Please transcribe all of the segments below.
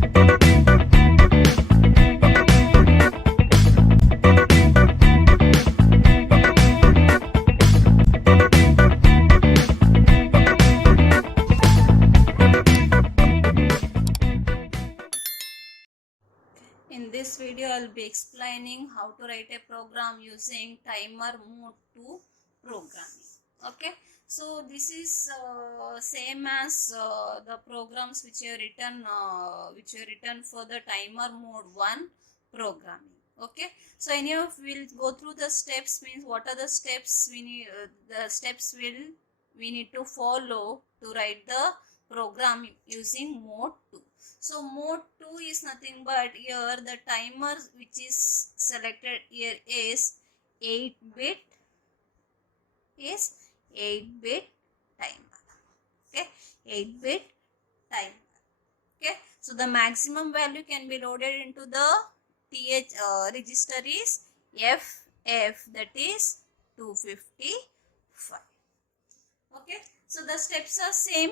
In this video, I'll be explaining how to write a program using timer mode 2 programming. Okay, so this is same as the programs which are written for the timer mode 1 programming. Okay, so anyhow, we'll go through the steps. Means what are the steps we need? We need to follow to write the program using mode 2. So mode 2 is nothing but here the timer which is selected here is 8-bit timer. Okay, 8-bit timer. Okay, so the maximum value can be loaded into the TH register is FF, that is 255. Okay, so the steps are same.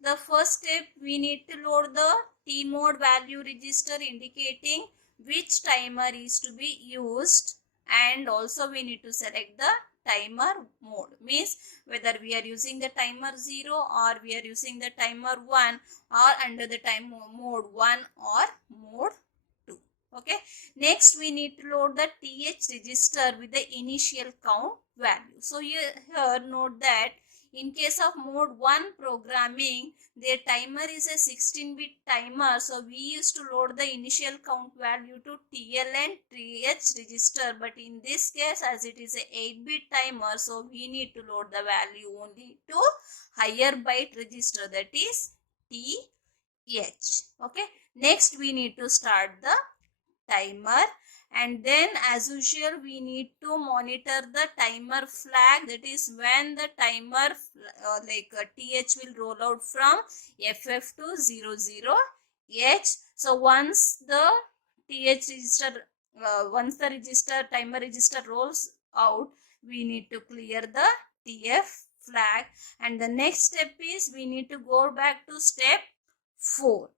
The first step, we need to load the T mode value register indicating which timer is to be used, and also we need to select the timer mode, means whether we are using the timer 0 or we are using the timer 1 or under the time mode 1 or mode 2. Okay, next we need to load the TH register with the initial count value. So here note that in case of mode 1 programming, their timer is a 16-bit timer. So we used to load the initial count value to TL and TH register. But in this case, as it is a 8-bit timer, so we need to load the value only to higher byte register, that is TH. Okay. Next, we need to start the timer, and then as usual we need to monitor the timer flag, that is when the timer TH will roll out from FF to 00H. So once the TH register once the timer register rolls out, we need to clear the TF flag, and the next step is we need to go back to step 4.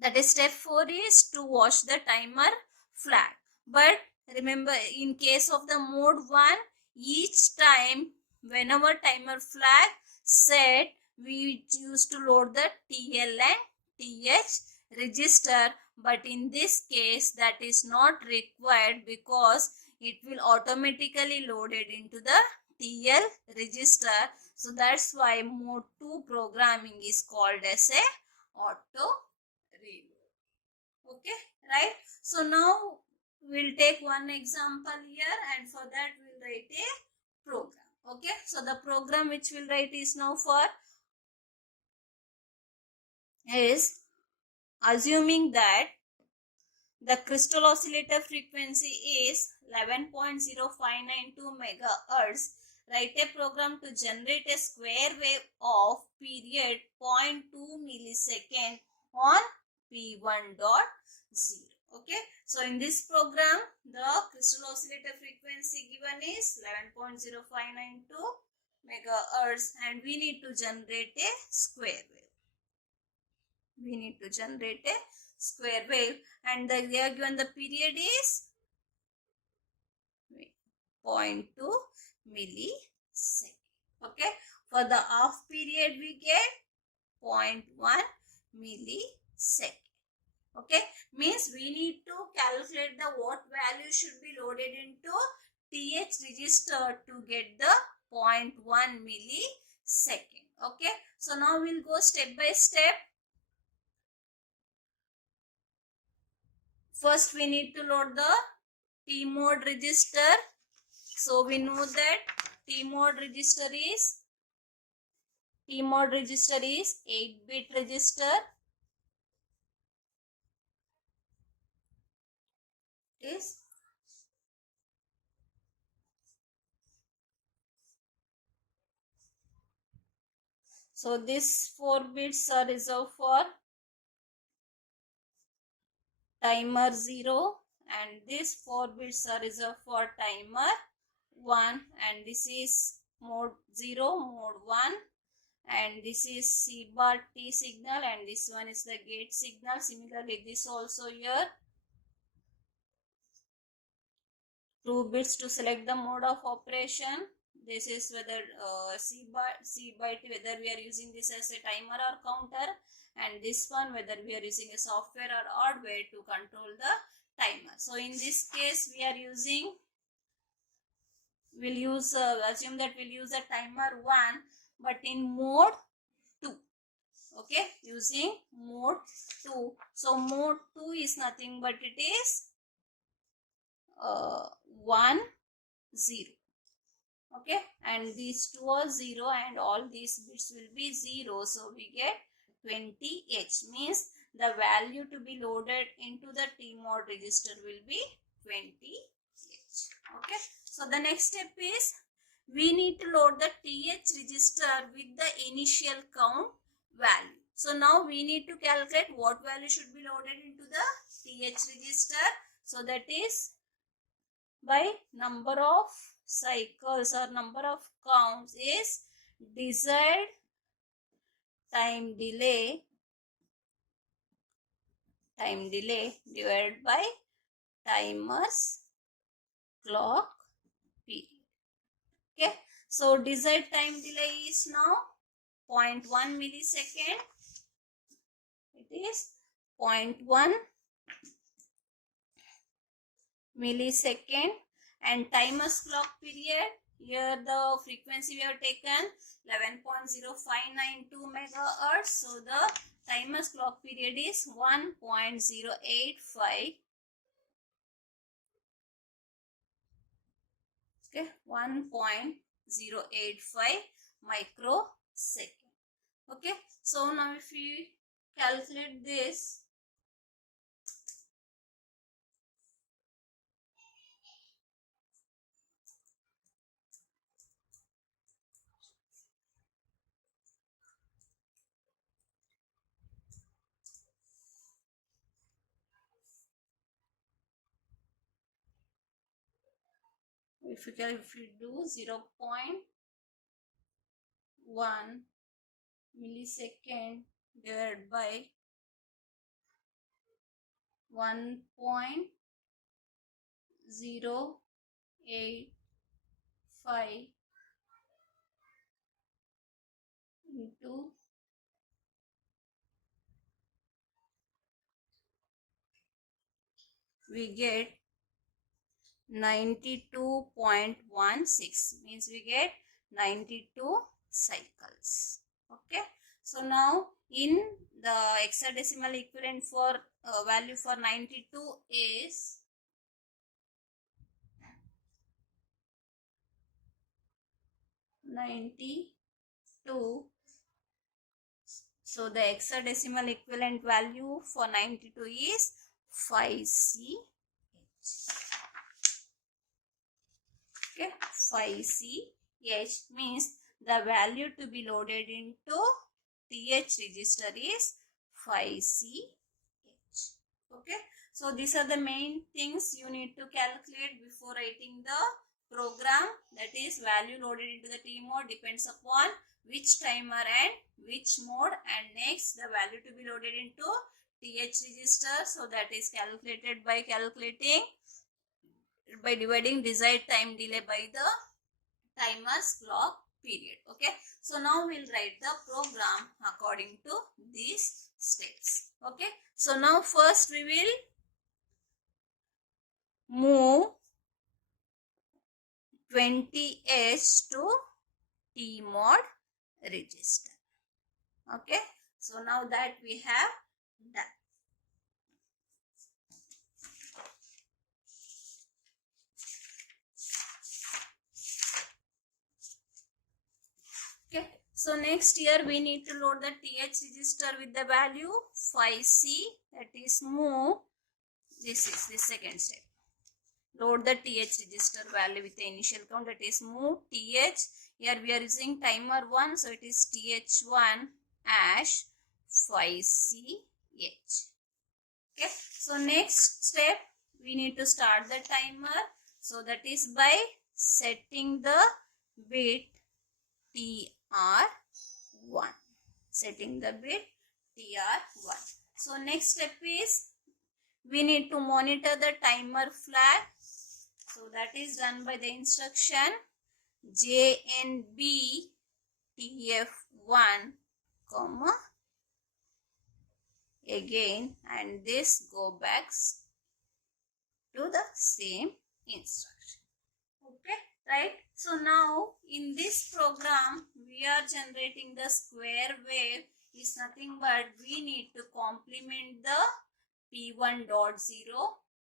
That is step 4 is to watch the timer flag. But remember, in case of the mode 1, each time whenever timer flag set, we used to load the TL and TH register. But in this case, that is not required because it will automatically load it into the TL register. So that's why mode 2 programming is called as a auto reload. Okay, right? So now we'll take one example here, and for that we'll write a program. Okay, so the program which we'll write is now for is assuming that the crystal oscillator frequency is 11.0592 megahertz. Write a program to generate a square wave of period 0.2 millisecond on P1.0. Okay, so in this program the crystal oscillator frequency given is 11.0592 megahertz, and we need to generate a square wave. We need to generate a square wave, and the given the period is 0.2 millisecond. Okay, for the half period we get 0.1 millisecond. Okay, means we need to calculate the what value should be loaded into TH register to get the 0.1 millisecond. Okay, so now we'll go step by step. First we need to load the T mode register. So we know that T mode register is 8-bit register. Is so this 4 bits are reserved for timer 0, and this 4 bits are reserved for timer 1, and this is mode 0, mode 1, and this is C bar T signal, and this one is the gate signal. Similarly, this also here 2 bits to select the mode of operation. This is whether C by T, whether we are using this as a timer or counter, and this one whether we are using a software or hardware to control the timer. So in this case we are using, we'll use assume that we'll use a timer 1 but in mode 2. Okay, using mode 2. So mode 2 is nothing but it is 1 0. Okay, and these two are 0 and all these bits will be 0, so we get 20H, means the value to be loaded into the T mod register will be 20H. Okay, so the next step is we need to load the TH register with the initial count value. So now we need to calculate what value should be loaded into the TH register. So that is by number of cycles or number of counts is desired time delay divided by timer's clock period. Okay, so desired time delay is now 0.1 millisecond. It is 0.1 millisecond, and timer's clock period, here the frequency we have taken 11.0592 megahertz. So the timer's clock period is 1.085. Okay, 1.085 microsecond. Okay, so now if we calculate this, if we do 0.1 millisecond divided by 1.085 into we get 92.16, means we get 92 cycles. Okay, so now in the hexadecimal equivalent for value for 92 is 92. So the hexadecimal equivalent value for 92 is 5CH. Okay, 5CH means the value to be loaded into TH register is 5CH. Okay, so these are the main things you need to calculate before writing the program. That is, value loaded into the T mode depends upon which timer and which mode, and next the value to be loaded into TH register. So that is calculated by dividing desired time delay by the timer's clock period. Okay, so now we'll write the program according to these steps. Okay, so now first we will move 20H to T mod register. Okay, so now that we have done. Okay, so next here we need to load the TH register with the value 5C, that is move. This is the second step. Load the TH register value with the initial count, that is move TH. Here we are using timer 1, so it is TH1 hash 5CH. Okay, so next step we need to start the timer. So that is by setting the bit TR1. 1. Setting the bit TR1. So next step is we need to monitor the timer flag. So that is done by the instruction JNB TF1, comma, again, and this go back to the same instruction. Okay, right? So now in this program we are generating the square wave. Is nothing but we need to complement the P1.0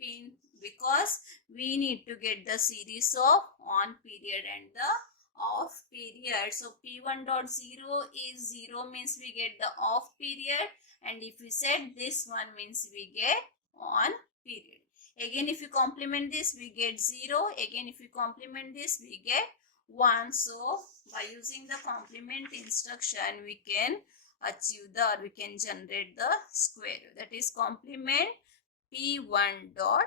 pin, because we need to get the series of on period and the off period. So P1.0 is 0, means we get the off period, and if we set this one means we get on period. Again, if you complement this we get 0. Again, if you complement this we get 1. So by using the complement instruction we can achieve the, or we can generate the square wave, that is complement P1.0.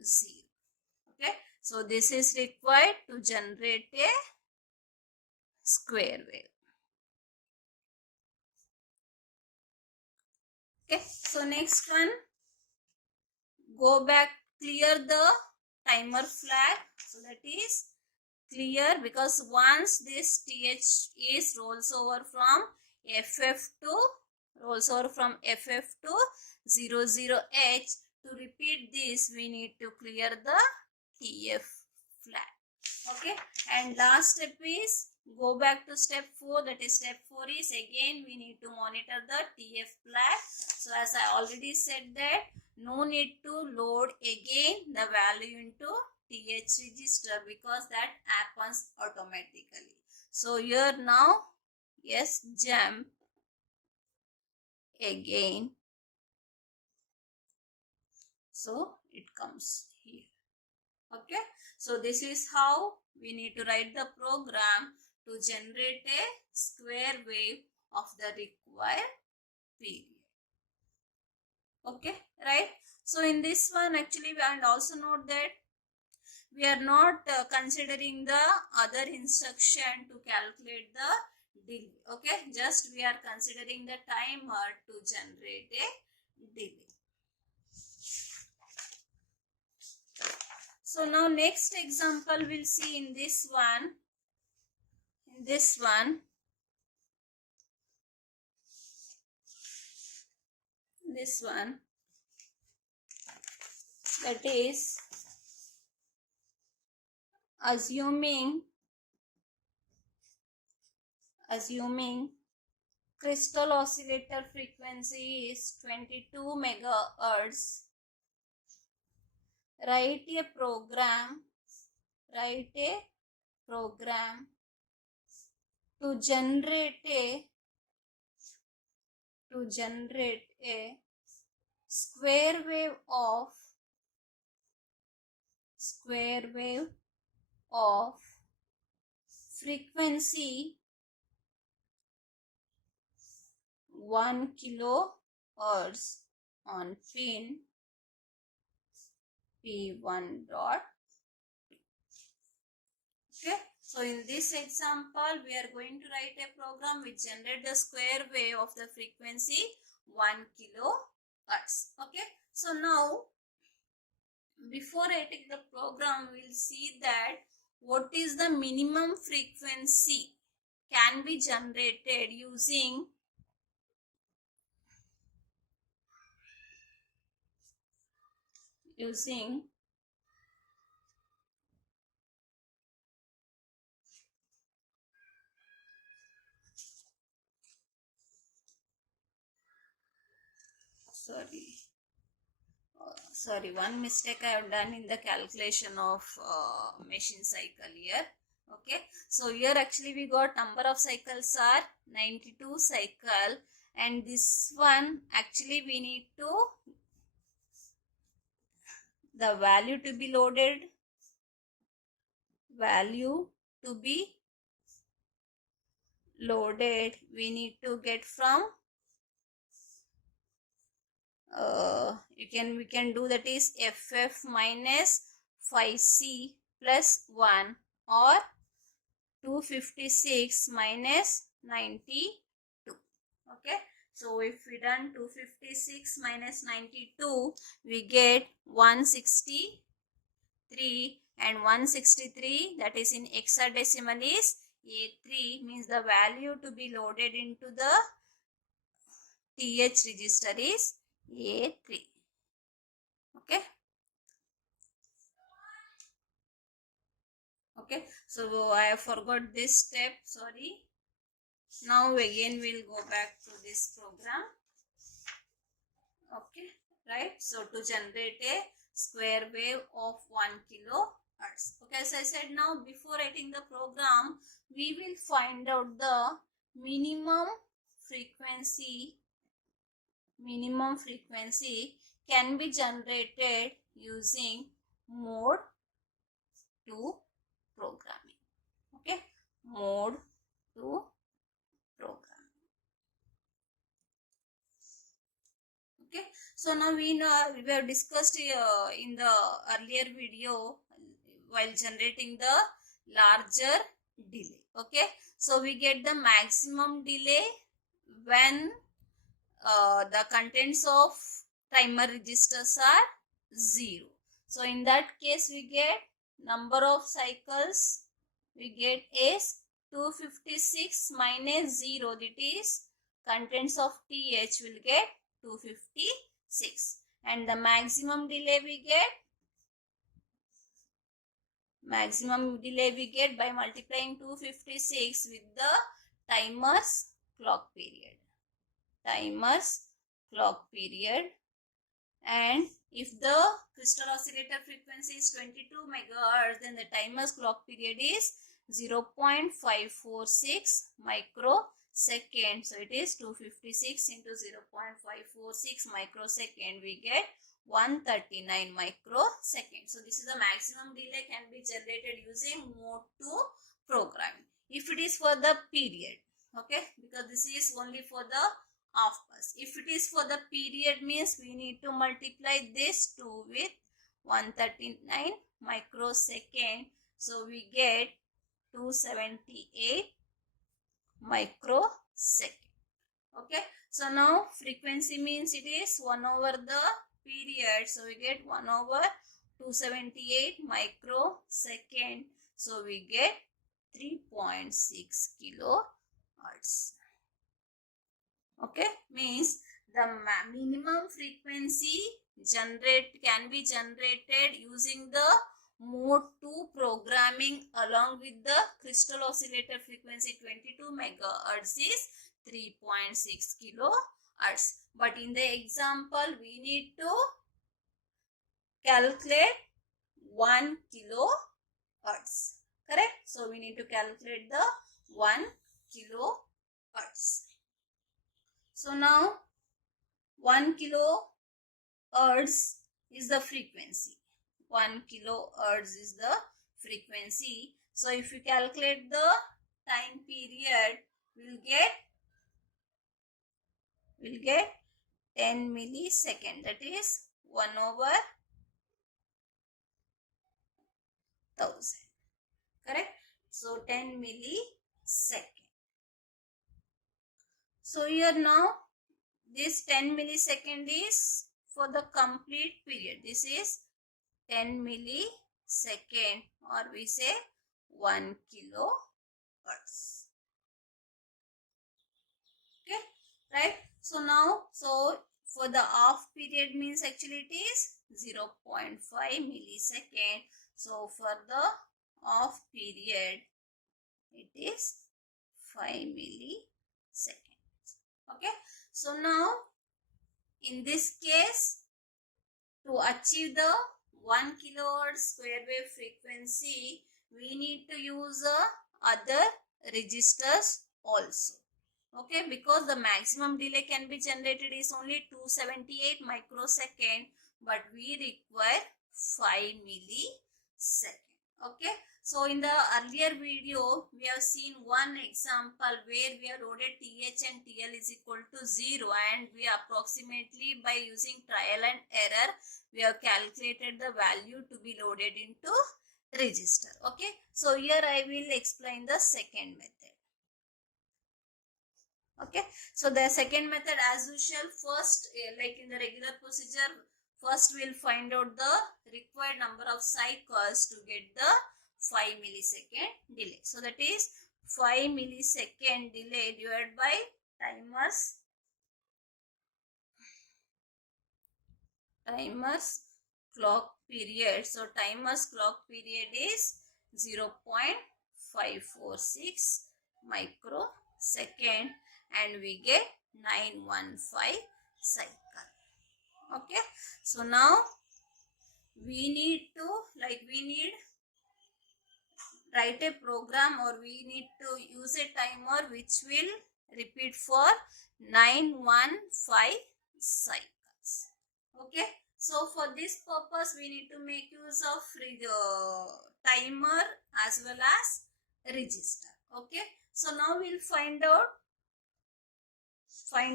Okay, so this is required to generate a square wave. Okay, so next one, go back, clear the timer flag. So that is clear, because once this TH is rolls over from FF to 00H, to repeat this we need to clear the TF flag. Okay, and last step is go back to step 4. That is step 4 is again we need to monitor the TF flag. So as I already said that no need to load again the value into TH register, because that happens automatically. So here now, yes, jump again. So it comes here. Okay, so this is how we need to write the program to generate a square wave of the required period. Okay, right? So in this one actually, and also note that we are not considering the other instruction to calculate the delay. Okay, just we are considering the timer to generate a delay. So now next example we'll see in this one. This one, that is assuming crystal oscillator frequency is 22 megahertz. Write a program to generate a square wave of frequency 1 kilohertz on pin P1 dot. Okay, so in this example we are going to write a program which generate the square wave of the frequency 1 kilohertz. Okay, so now before writing the program we'll see that what is the minimum frequency can be generated using sorry, one mistake I have done in the calculation of machine cycle here. Okay, so here actually we got number of cycles are 92 cycle, and this one actually we need to the value to be loaded, we need to get from we can do, that is FF minus 5C plus 1, or 256 minus 92. Okay, so if we done 256 minus 92, we get 163, and 163, that is in hexadecimal, is A3, means the value to be loaded into the TH register is A3. Okay. Okay, so I forgot this step, sorry. Now again we'll go back to this program. Okay, right? So to generate a square wave of 1 kilohertz. Okay, as I said, now before writing the program, we will find out the minimum frequency. Minimum frequency can be generated using mode 2 programming. Okay, mode 2 program. Okay, so now we have discussed in the earlier video while generating the larger delay. Okay, so we get the maximum delay when the contents of timer registers are 0. So in that case we get number of cycles we get is 256 minus 0, that is contents of TH will get 256, and the maximum delay we get by multiplying 256 with the timer's clock period. And if the crystal oscillator frequency is 22 megahertz, then the timer's clock period is 0.546 microsecond. So it is 256 into 0.546 microsecond, we get 139 microsecond. So this is the maximum delay can be generated using mode 2 programming. If it is for the period, okay, because this is only for the half pulse. If it is for the period, means we need to multiply this 2 with 139 microsecond. So we get 278 microsecond. Okay, so now frequency means it is 1 over the period. So we get 1 over 278 microsecond. So we get 3.6 kilohertz. Okay, means the minimum frequency can be generated using the mode 2 programming along with the crystal oscillator frequency 22 megahertz is 3.6 kilohertz. But in the example we need to calculate 1 kilohertz. Correct? So we need to calculate the 1 kilohertz. So now 1 kilohertz is the frequency. 1 kilohertz is the frequency. So if we calculate the time period, we'll get 10 millisecond. That is 1 over 1000. Correct? So 10 millisecond. So here now this 10 millisecond is for the complete period. This is 10 millisecond, or we say 1 kilohertz. Okay, right? So now, for the half period means actually it is 0.5 millisecond. So for the half period it is 5 milliseconds. Okay, so now in this case, to achieve the 1 kilohertz square wave frequency, we need to use other registers also. Okay, because the maximum delay can be generated is only 278 microsecond, but we require 5 millisecond. Okay, so in the earlier video we have seen one example where we have loaded TH and TL is equal to 0, and we approximately by using trial and error we have calculated the value to be loaded into register. Okay, so here I will explain the second method. Okay, so the second method, as usual, first like in the regular procedure, first we'll find out the required number of cycles to get the 5 millisecond delay. So that is 5 millisecond delay divided by timer's clock period. So timer's clock period is 0.546 microsecond, and we get 915 cycle. Okay, so now we need write a program, or we need to use a timer which will repeat for 915 cycles. Okay, so for this purpose we need to make use of timer as well as register. Okay, so now we'll find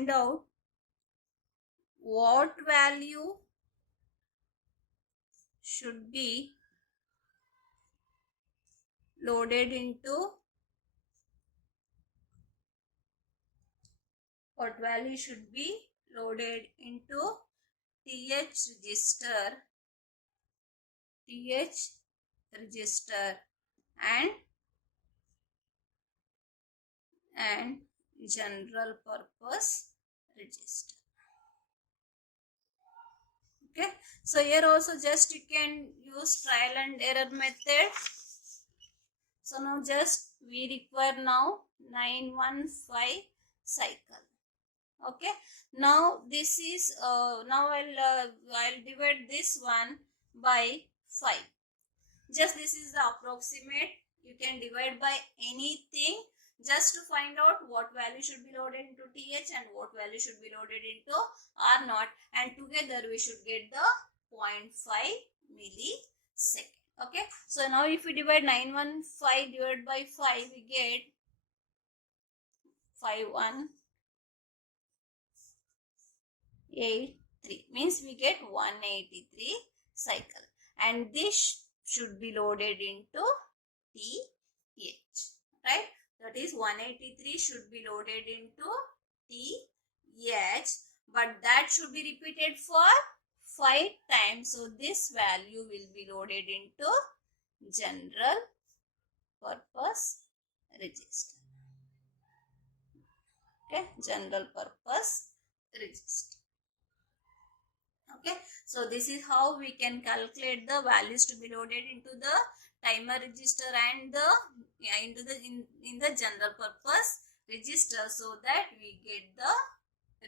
out what value should be loaded into TH register and general purpose register. Okay, so here also just you can use trial and error method. So now just we require now 915 cycle. Okay, now this is now I'll divide this one by 5. Just this is the approximate. You can divide by anything just to find out what value should be loaded into TH and what value should be loaded into R0, and together we should get the 0.5 millisecond. Okay, so now if we divide 915 divided by 5, we get 5183, means we get 183 cycle, and this should be loaded into TH, right? That is 183 should be loaded into TH, but that should be repeated for 5 times. So this value will be loaded into general purpose register. Okay, general purpose register. Okay, so this is how we can calculate the values to be loaded into the timer register and the in the general purpose register, so that we get the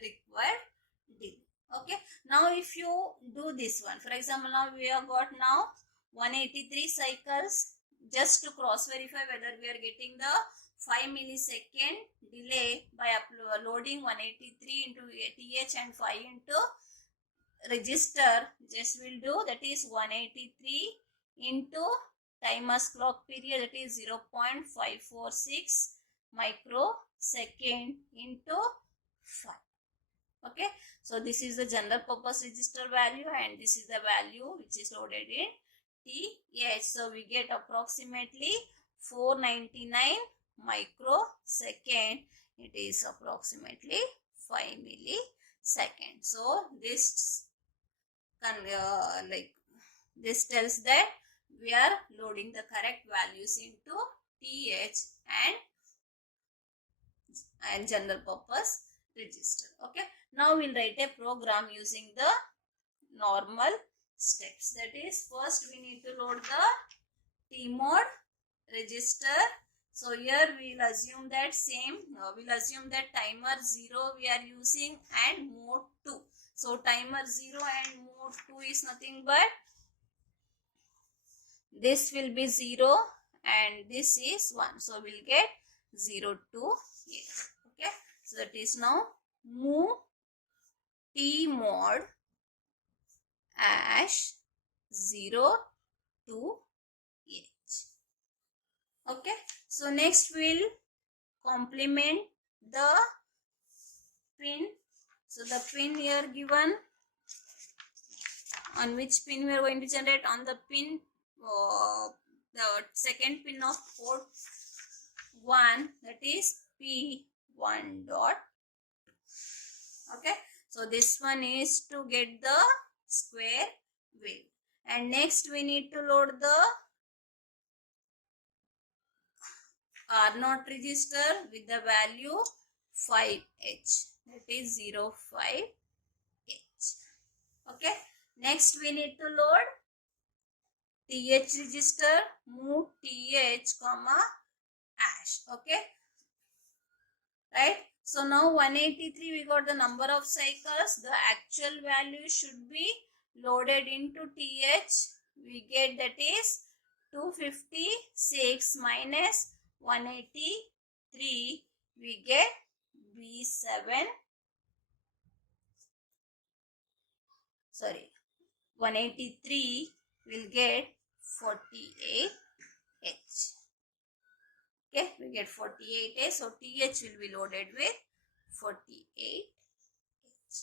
required delay. Okay, now if you do this one, for example, now we have got now 183 cycles. Just to cross verify whether we are getting the 5 millisecond delay by loading 183 into TH and 5 into register, just will do, that is 183 into timer's clock period, that is 0.546 microsecond into 5. Okay, so this is the general purpose register value, and this is the value which is loaded in TH. So we get approximately 499 microsecond. It is approximately 5 millisecond. So this this tells that we are loading the correct values into TH and general purpose register. Okay, now we'll write a program using the normal steps. That is, first we need to load the T-mode register. So here we'll assume that we'll assume that timer 0 we are using and mode 2. So timer 0 and mode 2 is nothing but this will be 0 and this is 1. So we'll get 0 to 8. Okay, so that is now move T-mode as 0 to 8. Okay, so next we'll complement the pin. So the pin here given, on which pin we are going to generate, on the pin the second pin of port 1, that is P1 dot Okay, so this one is to get the square wave, and next we need to load the R0 register with the value 5H, that is 05H. Okay, next we need to load TH register, move TH comma hash. Okay, right? So now 183 we got the number of cycles. The actual value should be loaded into TH. We get that is 256 minus 183. We get B7. Sorry, 183 will get 48H. Okay, we get 48H. So TH will be loaded with 48H.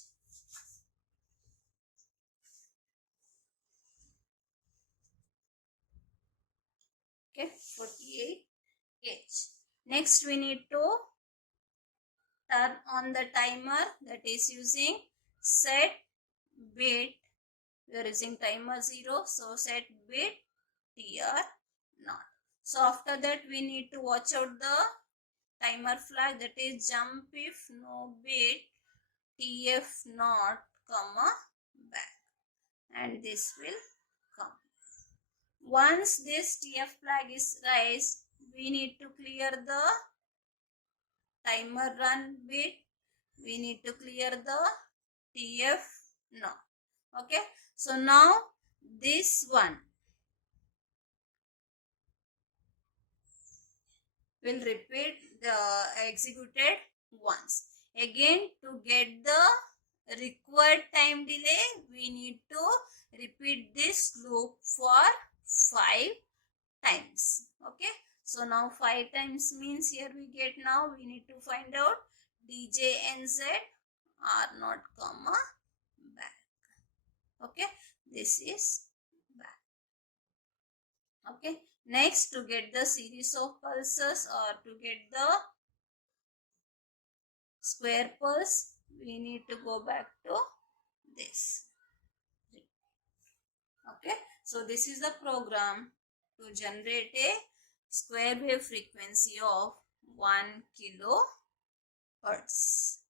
Okay, 48H. Next we need to turn on the timer, that is using set bit. We are using timer 0, so set bit TR0. So after that we need to watch out the timer flag, that is jump if no bit TF0 comma back, and this will come. Once this TF flag is raised, we need to clear the timer run bit. We need to clear the TF0. Okay, so now this one will repeat the executed once. Again, to get the required time delay, we need to repeat this loop for 5 times. Okay, so now 5 times means here we get, now we need to find out DJNZ R0 comma back. Okay, this is back. Okay, next, to get the series of pulses or to get the square pulse, we need to go back to this. Okay, so this is the program to generate a square wave frequency of 1 kilohertz.